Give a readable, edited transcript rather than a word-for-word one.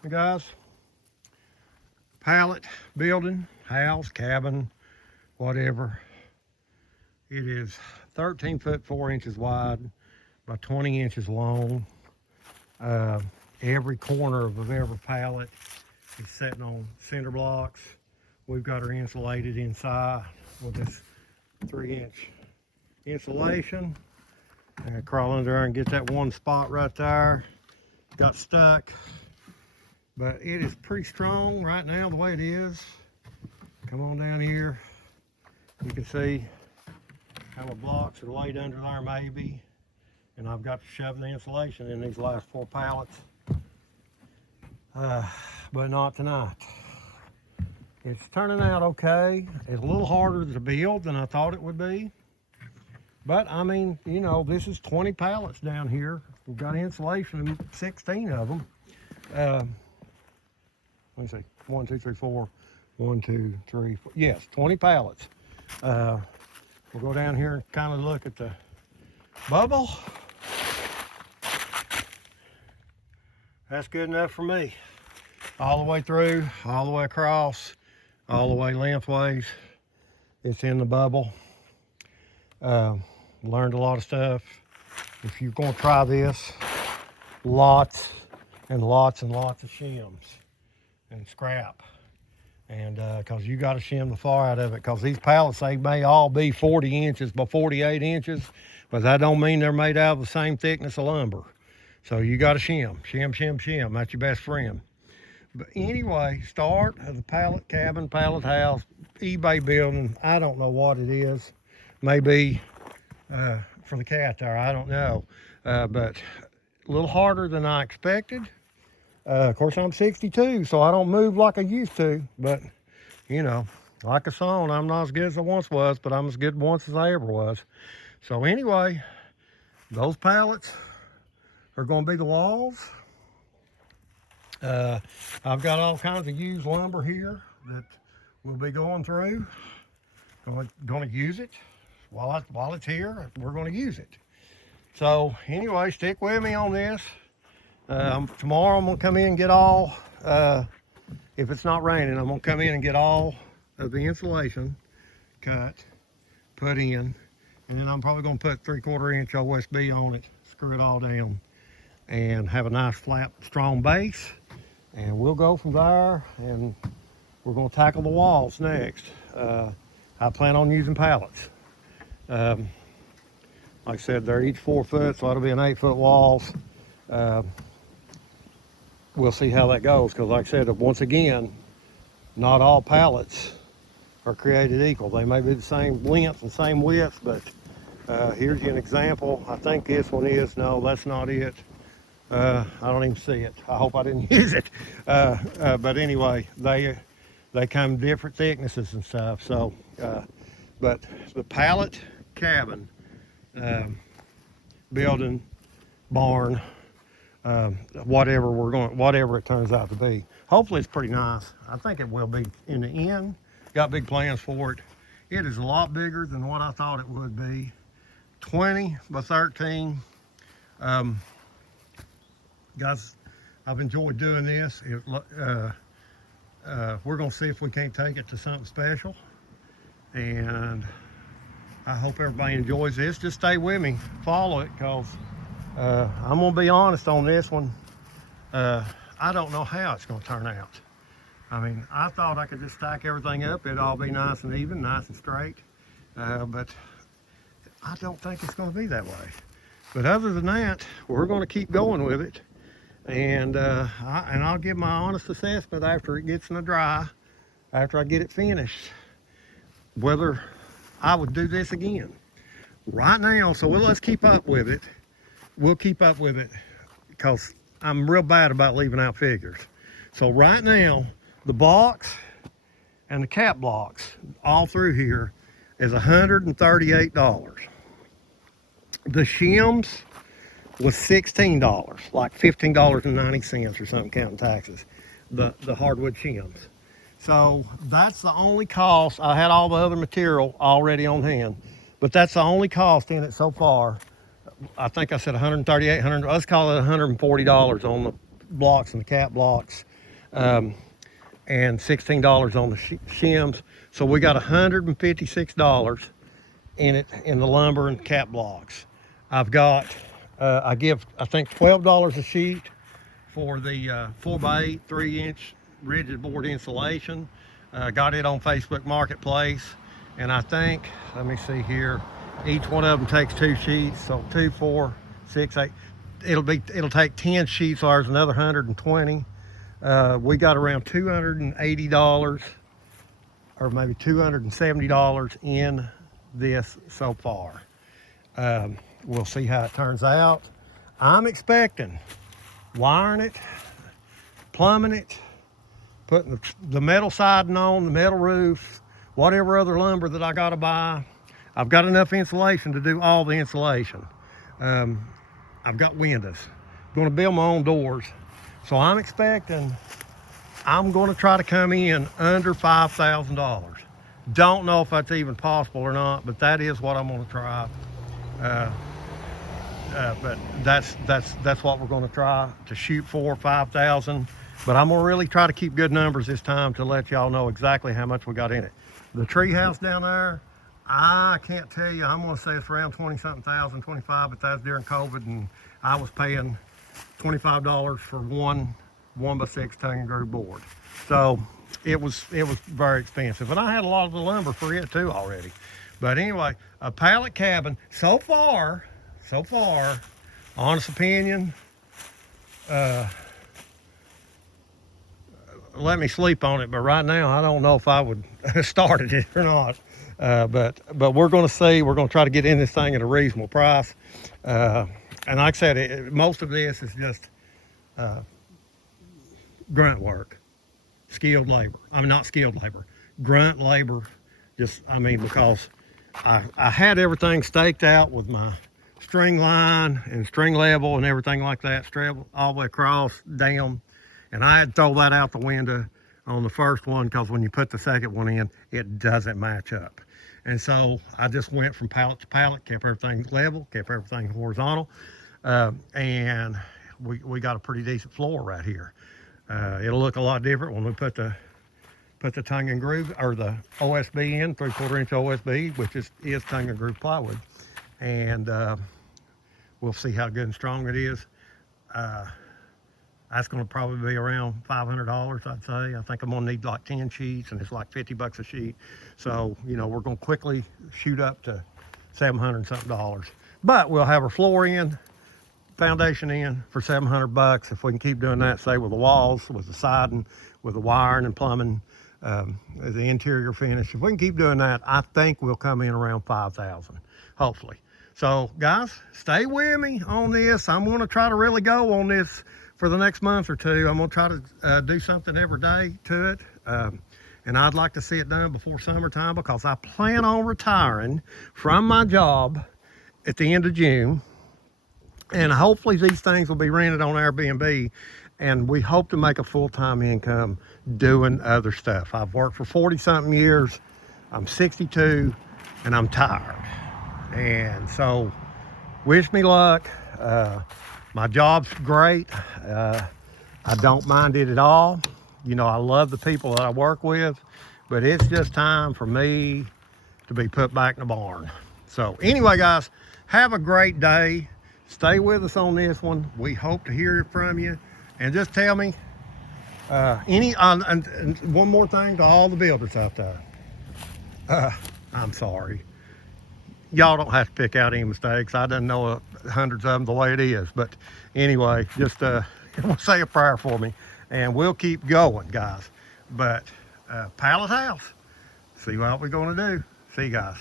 Hey guys, pallet building, house, cabin, whatever. It is 13 foot 4 inches wide by 20 inches long. Uh, every corner of every pallet is sitting on cinder blocks. We've got her insulated inside with this 3-inch insulation. And crawl under there and get that one spot right there. Got stuck. But it is pretty strong right now the way it is. Come on down here. You can see how the blocks are laid under there maybe. And I've got to shove the insulation in these last 4 pallets. But not tonight. It's turning out okay. It's a little harder to build than I thought it would be. But I mean, you know, this is 20 pallets down here. We've got insulation in 16 of them. Let me see, 1, 2, 3, 4. 1, 2, 3, 4. Yes, 20 pallets. We'll go down here and kind of look at the bubble. That's good enough for me. All the way through, all the way across, all the way lengthways. It's in the bubble. Learned a lot of stuff. If you're going to try this, lots and lots and lots of shims and scrap. And because you got to shim the far out of it, because these pallets, they may all be 40 inches by 48 inches, but that don't mean they're made out of the same thickness of lumber. So you got to shim. That's your best friend. But anyway, start of the pallet cabin, pallet house, eBay building. I don't know what it is. Maybe for the cat there, I don't know. But a little harder than I expected. Of course, I'm 62, so I don't move like I used to. But, you know, like a song, I'm not as good as I once was, but I'm as good once as I ever was. So anyway, those pallets are going to be the walls. I've got all kinds of used lumber here that we'll be going through. Going to use it while it's here. We're going to use it. So anyway, stick with me on this. Tomorrow I'm going to come in and get all, if it's not raining, I'm going to come in and get all of the insulation cut, put in, and then I'm probably going to put 3/4 inch OSB on it, screw it all down, and have a nice flat, strong base. And we'll go from there, and we're going to tackle the walls next. I plan on using pallets. Like I said, they're each 4 foot, so that'll be an 8-foot walls. We'll see how that goes, because like I said, once again, not all pallets are created equal. They may be the same length and same width, but here's an example. I think this one is. No, that's not it. I don't even see it. I hope I didn't use it. But anyway, they come different thicknesses and stuff. So, but the pallet cabin, building, barn, whatever it turns out to be. Hopefully it's pretty nice. I think it will be in the end. Got big plans for it. It is a lot bigger than what I thought it would be. 20 by 13. Guys, I've enjoyed doing this. We're going to see if we can't take it to something special. And I hope everybody enjoys this. Just stay with me. Follow it, because I'm going to be honest on this one. I don't know how it's going to turn out. I mean, I thought I could just stack everything up. It'd all be nice and even, nice and straight. But I don't think it's going to be that way. But other than that, we're going to keep going with it. And I'll give my honest assessment after it gets in the dry, after I get it finished, whether I would do this again. Right now, so let's keep up with it. We'll keep up with it, because I'm real bad about leaving out figures. So right now, the blocks and the cap blocks all through here is $138. The shims was $16, like $15.90 or something, counting taxes, the hardwood shims. So that's the only cost. I had all the other material already on hand, but that's the only cost in it so far. I think I said 138, let's call it $140 on the blocks and the cap blocks and $16 on the shims. So we got $156 in it, in the lumber and cap blocks. I've got, I think $12 a sheet for the 4x8 3-inch rigid board insulation. Got it on Facebook Marketplace, and I think, let me see here, each one of them takes 2 sheets, so 2, 4, 6, 8. It'll take 10 sheets, so there's another 120. We got around $280 or maybe $270 in this so far. We'll see how it turns out. I'm expecting wiring it, plumbing it, putting the metal siding on, the metal roof, whatever other lumber that I gotta buy. I've got enough insulation to do all the insulation. I've got windows. I'm gonna build my own doors. So I'm expecting, I'm gonna try to come in under $5,000. Don't know if that's even possible or not, but that is what I'm gonna try. But that's what we're gonna try to shoot for, 5,000. But I'm gonna really try to keep good numbers this time to let y'all know exactly how much we got in it. The tree house down there, I can't tell you, I'm gonna say it's around 20-something thousand, 25, but that's during COVID, and I was paying $25 for one 1x6 tongue and groove board. So it was very expensive, and I had a lot of the lumber for it too already. But anyway, a pallet cabin so far, honest opinion, let me sleep on it, but right now I don't know if I would started it or not. But we're going to see. We're going to try to get in this thing at a reasonable price. And like I said, most of this is just grunt work, skilled labor. I mean, not skilled labor, grunt labor. Just, I mean, because I had everything staked out with my string line and string level and everything like that, straight all the way across, down. And I had to throw that out the window on the first one, because when you put the second one in, it doesn't match up. And so I just went from pallet to pallet, kept everything level, kept everything horizontal, and we got a pretty decent floor right here. It'll look a lot different when we put the tongue and groove, or the OSB in, 3/4 inch OSB, which is tongue and groove plywood. And we'll see how good and strong it is. That's going to probably be around $500, I'd say. I think I'm going to need like 10 sheets, and it's like $50 a sheet. So, you know, we're going to quickly shoot up to $700 and something. But we'll have our floor in, foundation in for $700 if we can keep doing that, say with the walls, with the siding, with the wiring and plumbing, the interior finish. If we can keep doing that, I think we'll come in around 5,000, hopefully. So guys, stay with me on this. I'm going to try to really go on this for the next month or two. I'm going to try to do something every day to it. And I'd like to see it done before summertime, because I plan on retiring from my job at the end of June. And hopefully these things will be rented on Airbnb, and we hope to make a full-time income doing other stuff. I've worked for 40-something years. I'm 62, and I'm tired. And so wish me luck. My job's great. I don't mind it at all. You know, I love the people that I work with, but it's just time for me to be put back in the barn. So anyway, guys, have a great day. Stay with us on this one. We hope to hear from you. And just tell me, and one more thing to all the builders out there. I'm sorry. Y'all don't have to pick out any mistakes. I done know hundreds of them the way it is. But anyway, just say a prayer for me, and we'll keep going, guys. But pallet house, see what we're going to do. See you guys.